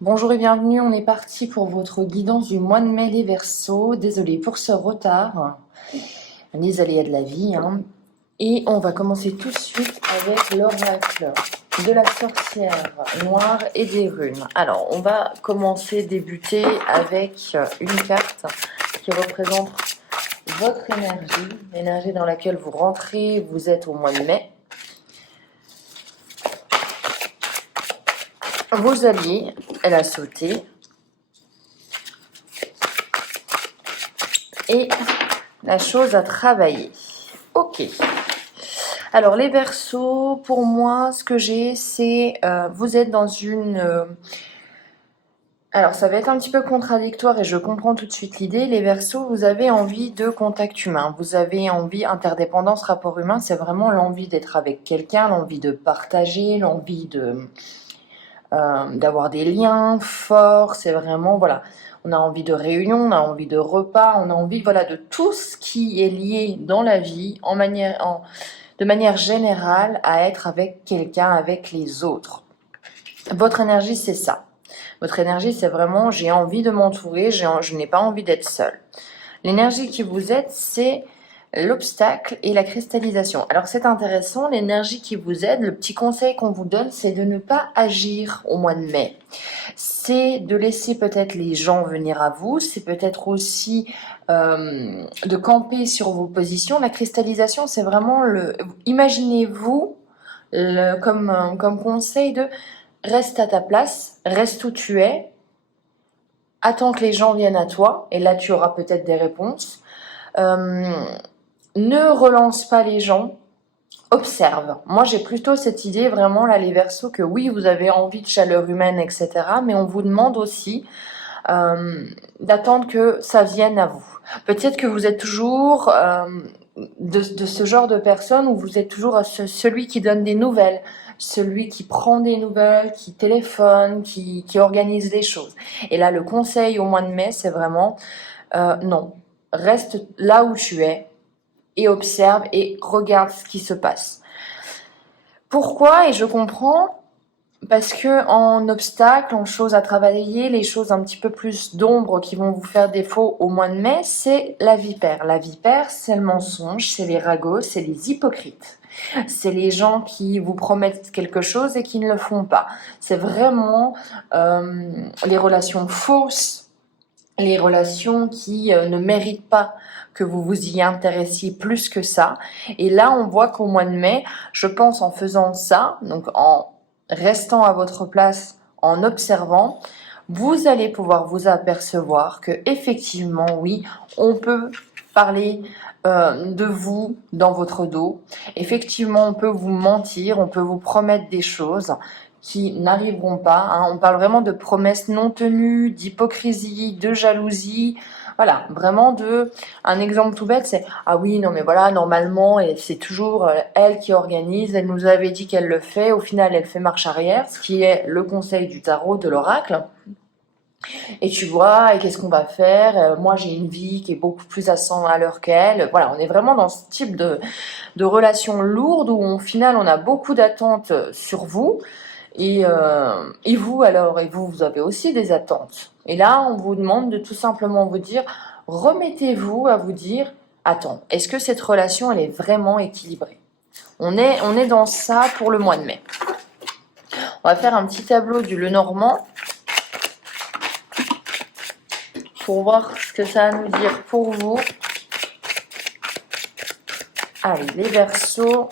Bonjour et bienvenue, on est parti pour votre guidance du mois de mai les Verseaux. Désolée pour ce retard, les aléas de la vie. Et on va commencer tout de suite avec l'oracle de la sorcière noire et des runes. Alors, on va débuter avec une carte qui représente votre énergie, l'énergie dans laquelle vous rentrez, vous êtes au mois de mai. Vos alliés, elle a sauté. Et la chose à travailler. Ok. Alors les Verseaux, pour moi, ce que j'ai, c'est vous êtes dans une... alors ça va être un petit peu contradictoire et je comprends tout de suite l'idée. Les Verseaux, vous avez envie de contact humain, vous avez envie interdépendance, rapport humain, c'est vraiment l'envie d'être avec quelqu'un, l'envie de partager, l'envie de d'avoir des liens forts, c'est vraiment, voilà, on a envie de réunion, on a envie de repas, on a envie, voilà, de tout ce qui est lié dans la vie, de manière générale, à être avec quelqu'un, avec les autres. Votre énergie, c'est ça. Votre énergie, c'est vraiment, j'ai envie de m'entourer, je n'ai pas envie d'être seule. L'énergie qui vous aide, c'est l'obstacle et la cristallisation. Alors c'est intéressant, l'énergie qui vous aide, le petit conseil qu'on vous donne, c'est de ne pas agir au mois de mai. C'est de laisser peut-être les gens venir à vous, c'est peut-être aussi de camper sur vos positions. La cristallisation, c'est vraiment imaginez-vous comme conseil de reste à ta place, reste où tu es, attends que les gens viennent à toi, et là tu auras peut-être des réponses. Ne relance pas les gens, observe. Moi, j'ai plutôt cette idée, vraiment, là, les Verseaux, que oui, vous avez envie de chaleur humaine, etc., mais on vous demande aussi d'attendre que ça vienne à vous. Peut-être que vous êtes toujours de ce genre de personne où vous êtes toujours celui qui donne des nouvelles, celui qui prend des nouvelles, qui téléphone, qui organise les choses. Et là, le conseil au mois de mai, c'est vraiment non, reste là où tu es, et observe et regarde ce qui se passe. Pourquoi? Et je comprends, parce que en obstacle, en choses à travailler, les choses un petit peu plus d'ombre qui vont vous faire défaut au mois de mai, c'est la vipère. La vipère, c'est le mensonge, c'est les ragots, c'est les hypocrites. C'est les gens qui vous promettent quelque chose et qui ne le font pas. C'est vraiment les relations fausses, les relations qui ne méritent pas que vous vous y intéressiez plus que ça. Et là, on voit qu'au mois de mai, je pense en faisant ça, donc en restant à votre place, en observant, vous allez pouvoir vous apercevoir que effectivement, oui, on peut parler de vous dans votre dos. Effectivement, on peut vous mentir, on peut vous promettre des choses qui n'arriveront pas. On parle vraiment de promesses non tenues, d'hypocrisie, de jalousie. Voilà, vraiment un exemple tout bête, c'est ah oui, non mais voilà, normalement, et c'est toujours elle qui organise, elle nous avait dit qu'elle le fait, au final elle fait marche arrière, ce qui est le conseil du tarot, de l'oracle. Et tu vois, et qu'est-ce qu'on va faire? Moi j'ai une vie qui est beaucoup plus à 100 à l'heure qu'elle. Voilà, on est vraiment dans ce type de relation lourde où au final on a beaucoup d'attentes sur vous. Et vous alors, et vous avez aussi des attentes. Et là, on vous demande de tout simplement vous dire, remettez-vous à vous dire, attends, est-ce que cette relation, elle est vraiment équilibrée? On est dans ça pour le mois de mai. On va faire un petit tableau du Lenormand pour voir ce que ça va nous dire pour vous. Allez, les Verseaux.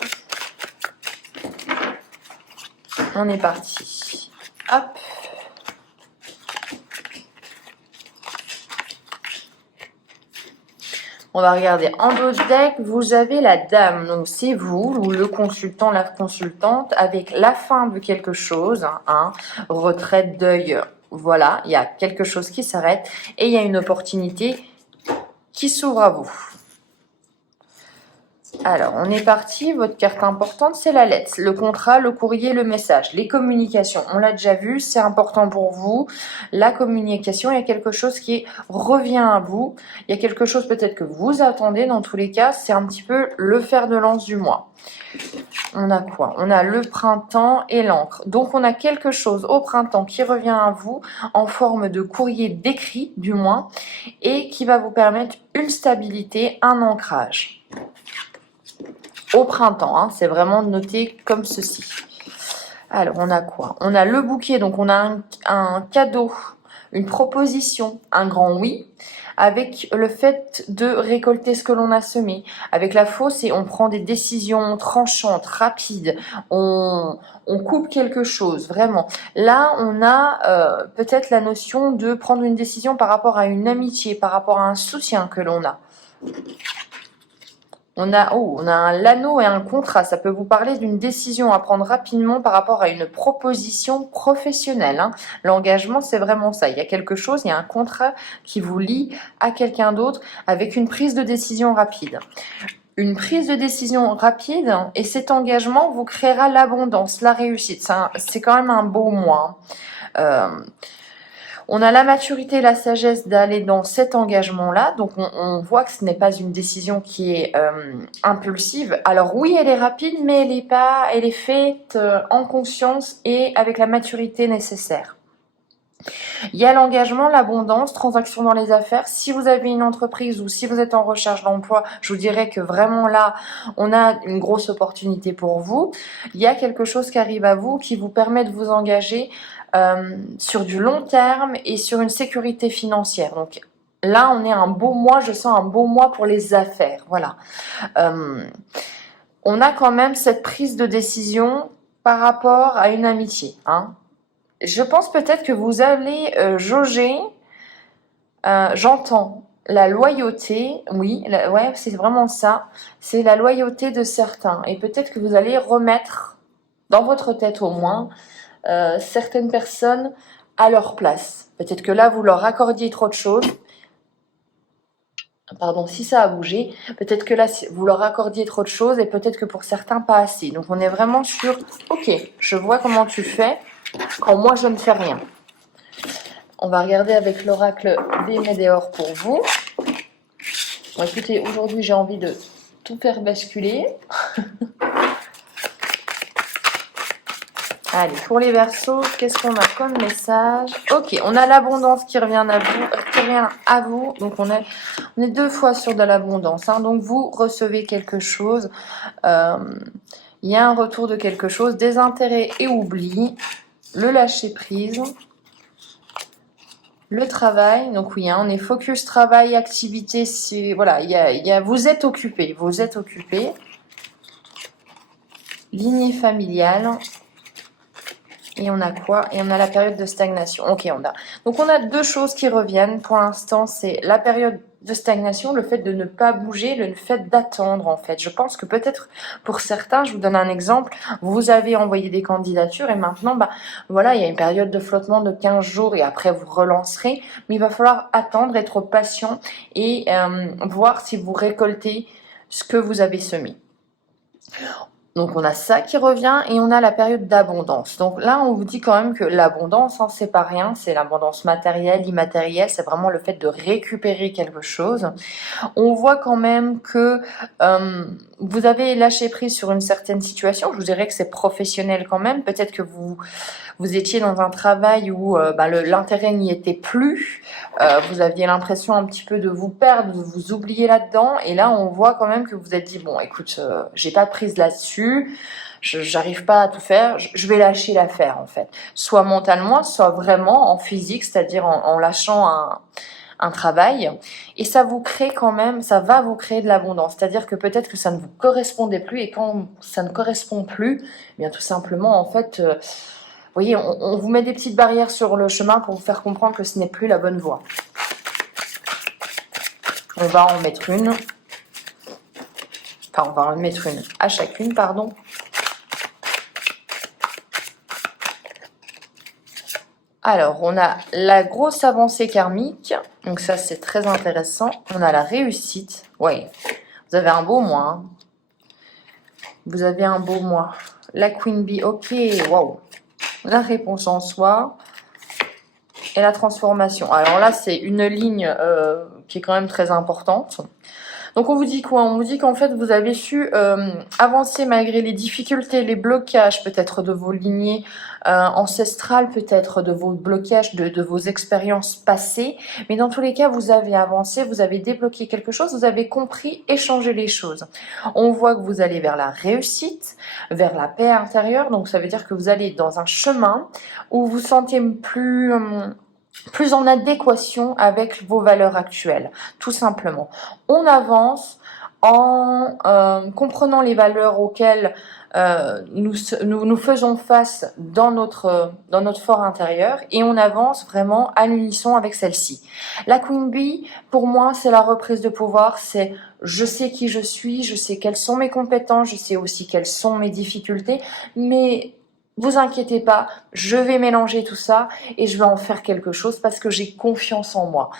On est parti. Hop. On va regarder en dos de deck, vous avez la dame, donc c'est vous, ou le consultant, la consultante, avec la fin de quelque chose, retraite, deuil, voilà, il y a quelque chose qui s'arrête, et il y a une opportunité qui s'ouvre à vous. Alors, on est parti. Votre carte importante, c'est la lettre, le contrat, le courrier, le message, les communications. On l'a déjà vu, c'est important pour vous. La communication, il y a quelque chose qui revient à vous. Il y a quelque chose peut-être que vous attendez. Dans tous les cas, c'est un petit peu le fer de lance du mois. On a quoi? On a le printemps et l'encre. Donc, on a quelque chose au printemps qui revient à vous en forme de courrier d'écrit, du moins, et qui va vous permettre une stabilité, un ancrage. Au printemps, hein, c'est vraiment noté comme ceci. Alors, on a quoi? On a le bouquet, donc on a un cadeau, une proposition, un grand oui, avec le fait de récolter ce que l'on a semé. Avec la fausse, et on prend des décisions tranchantes, rapides, on coupe quelque chose, vraiment. Là, on a peut-être la notion de prendre une décision par rapport à une amitié, par rapport à un soutien que l'on a. On a un l'anneau et un contrat. Ça peut vous parler d'une décision à prendre rapidement par rapport à une proposition professionnelle. Hein. L'engagement, c'est vraiment ça. Il y a quelque chose, il y a un contrat qui vous lie à quelqu'un d'autre avec une prise de décision rapide. Une prise de décision rapide et cet engagement vous créera l'abondance, la réussite. C'est quand même un beau mois. On a la maturité et la sagesse d'aller dans cet engagement-là. Donc, on voit que ce n'est pas une décision qui est impulsive. Alors oui, elle est rapide, mais elle est faite en conscience et avec la maturité nécessaire. Il y a l'engagement, l'abondance, transaction dans les affaires. Si vous avez une entreprise ou si vous êtes en recherche d'emploi, je vous dirais que vraiment là, on a une grosse opportunité pour vous. Il y a quelque chose qui arrive à vous qui vous permet de vous engager sur du long terme et sur une sécurité financière. Donc là, on est un beau mois, je sens un beau mois pour les affaires. Voilà. On a quand même cette prise de décision par rapport à une amitié. Hein. Je pense peut-être que vous allez jauger, j'entends la loyauté, oui, ouais, c'est vraiment ça, c'est la loyauté de certains. Et peut-être que vous allez remettre, dans votre tête au moins, certaines personnes à leur place. Peut-être que là, vous leur accordiez trop de choses. Pardon, si ça a bougé, peut-être que là, vous leur accordiez trop de choses et peut-être que pour certains, pas assez. Donc, on est vraiment sur, ok, je vois comment tu fais quand moi, je ne fais rien. On va regarder avec l'oracle des Médéors pour vous. Bon, écoutez, aujourd'hui, j'ai envie de tout faire basculer. Allez, pour les Verseaux, qu'est-ce qu'on a comme message? Ok, on a l'abondance qui revient à vous. Donc, on est 2 fois sur de l'abondance. Hein. Donc, vous recevez quelque chose. Il y a un retour de quelque chose. Des intérêts et oubli. Le lâcher-prise. Le travail. Donc, oui, hein, on est focus, travail, activité. Voilà, vous êtes occupé. Vous êtes occupé. Lignée familiale. Et on a quoi? Et on a la période de stagnation. Ok, donc on a 2 choses qui reviennent. Pour l'instant, c'est la période de stagnation, le fait de ne pas bouger, le fait d'attendre en fait. Je pense que peut-être pour certains, je vous donne un exemple, vous avez envoyé des candidatures et maintenant, voilà, il y a une période de flottement de 15 jours et après vous relancerez. Mais il va falloir attendre, être patient et voir si vous récoltez ce que vous avez semé. Donc, on a ça qui revient et on a la période d'abondance. Donc là, on vous dit quand même que l'abondance, hein, c'est pas rien. C'est l'abondance matérielle, immatérielle. C'est vraiment le fait de récupérer quelque chose. On voit quand même que vous avez lâché prise sur une certaine situation. Je vous dirais que c'est professionnel quand même. Peut-être que vous étiez dans un travail où l'intérêt n'y était plus. Vous aviez l'impression un petit peu de vous perdre, de vous oublier là-dedans. Et là, on voit quand même que vous êtes dit, bon, écoute, j'ai pas de prise là-dessus. J'arrive pas à tout faire. Je vais lâcher l'affaire, en fait. Soit mentalement, soit vraiment en physique, c'est-à-dire en lâchant un travail. Et ça vous crée quand même, ça va vous créer de l'abondance. C'est-à-dire que peut-être que ça ne vous correspondait plus. Et quand ça ne correspond plus, eh bien tout simplement, en fait... vous voyez, on vous met des petites barrières sur le chemin pour vous faire comprendre que ce n'est plus la bonne voie. On va en mettre une. Enfin, on va en mettre une à chacune, pardon. Alors, on a la grosse avancée karmique. Donc ça, c'est très intéressant. On a la réussite. Oui, vous avez un beau mois. Hein. Vous avez un beau mois. La Queen Bee, ok, waouh. La réponse en soi et la transformation. Alors là, c'est une ligne qui est quand même très importante. Donc on vous dit quoi? On vous dit qu'en fait vous avez su avancer malgré les difficultés, les blocages peut-être de vos lignées ancestrales, peut-être de vos blocages, de vos expériences passées. Mais dans tous les cas, vous avez avancé, vous avez débloqué quelque chose, vous avez compris et changé les choses. On voit que vous allez vers la réussite, vers la paix intérieure. Donc ça veut dire que vous allez dans un chemin où vous vous sentez plus en adéquation avec vos valeurs actuelles, tout simplement. On avance en comprenant les valeurs auxquelles nous faisons face dans notre fort intérieur et on avance vraiment à l'unisson avec celle-ci. La Queen Bee, pour moi, c'est la reprise de pouvoir, c'est je sais qui je suis, je sais quelles sont mes compétences, je sais aussi quelles sont mes difficultés, mais vous inquiétez pas, je vais mélanger tout ça et je vais en faire quelque chose parce que j'ai confiance en moi.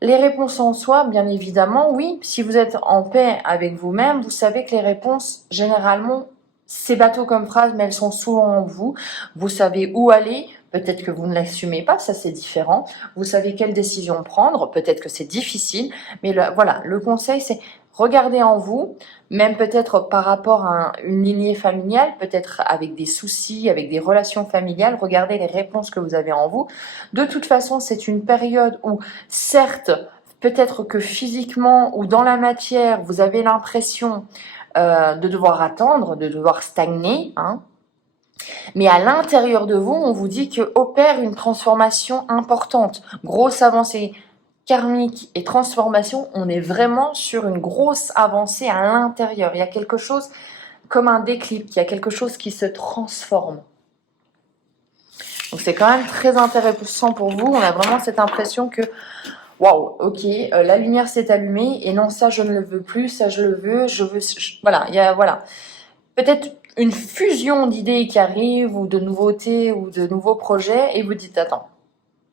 Les réponses en soi, bien évidemment, oui. Si vous êtes en paix avec vous-même, vous savez que les réponses, généralement, c'est bateau comme phrase, mais elles sont souvent en vous. Vous savez où aller. Peut-être que vous ne l'assumez pas, ça c'est différent. Vous savez quelle décision prendre. Peut-être que c'est difficile, mais voilà, le conseil c'est regardez en vous, même peut-être par rapport à une lignée familiale, peut-être avec des soucis, avec des relations familiales, regardez les réponses que vous avez en vous. De toute façon, c'est une période où, certes, peut-être que physiquement ou dans la matière, vous avez l'impression de devoir attendre, de devoir stagner, hein. Mais à l'intérieur de vous, on vous dit que opère une transformation importante, grosse avancée karmique et transformation, on est vraiment sur une grosse avancée à l'intérieur. Il y a quelque chose comme un déclic, il y a quelque chose qui se transforme. Donc c'est quand même très intéressant pour vous. On a vraiment cette impression que waouh, ok, la lumière s'est allumée et non, ça je ne le veux plus, ça je le veux, voilà, il y a voilà. Peut-être une fusion d'idées qui arrivent ou de nouveautés ou de nouveaux projets et vous dites attends,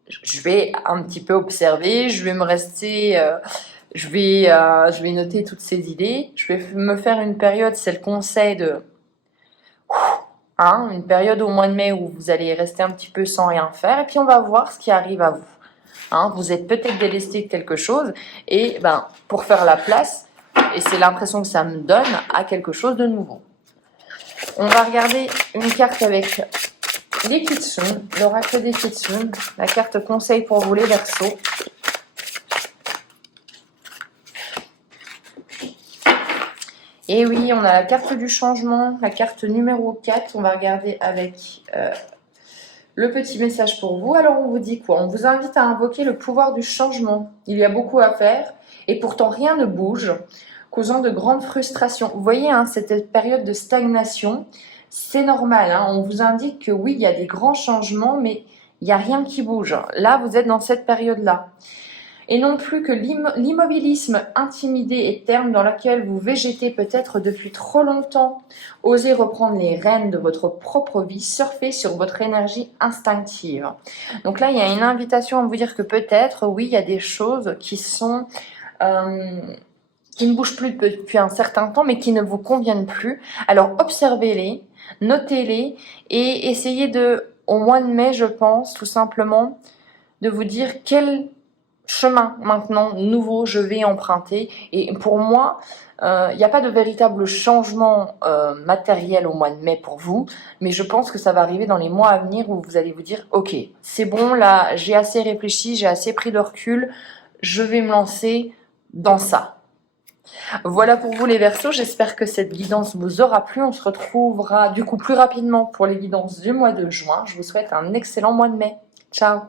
je vais un petit peu observer, je vais me rester, je vais noter toutes ces idées, je vais me faire une période, c'est le conseil de, une période au mois de mai où vous allez rester un petit peu sans rien faire et puis on va voir ce qui arrive à vous. Vous êtes peut-être délesté de quelque chose et pour faire la place, et c'est l'impression que ça me donne, à quelque chose de nouveau. On va regarder une carte avec les Kitsune, l'oracle des Kitsune, la carte conseil pour vous les Verseaux. Et oui, on a la carte du changement, la carte numéro 4. On va regarder avec le petit message pour vous. Alors on vous dit quoi? On vous invite à invoquer le pouvoir du changement. Il y a beaucoup à faire et pourtant rien ne bouge, causant de grandes frustrations. Vous voyez, cette période de stagnation, c'est normal. On vous indique que oui, il y a des grands changements, mais il n'y a rien qui bouge. Là, vous êtes dans cette période-là. Et non plus que l'immobilisme intimidé et terne dans lequel vous végétez peut-être depuis trop longtemps. Osez reprendre les rênes de votre propre vie, surfer sur votre énergie instinctive. Donc là, il y a une invitation à vous dire que peut-être, oui, il y a des choses qui sont... qui ne bougent plus depuis un certain temps, mais qui ne vous conviennent plus. Alors observez-les, notez-les et essayez au mois de mai, je pense, tout simplement, de vous dire quel chemin maintenant nouveau je vais emprunter. Et pour moi, il n'y a pas de véritable changement matériel au mois de mai pour vous, mais je pense que ça va arriver dans les mois à venir où vous allez vous dire, ok, c'est bon, là, j'ai assez réfléchi, j'ai assez pris de recul, je vais me lancer dans ça. Voilà pour vous les Verseaux, j'espère que cette guidance vous aura plu. On se retrouvera du coup plus rapidement pour les guidances du mois de juin. Je vous souhaite un excellent mois de mai. Ciao!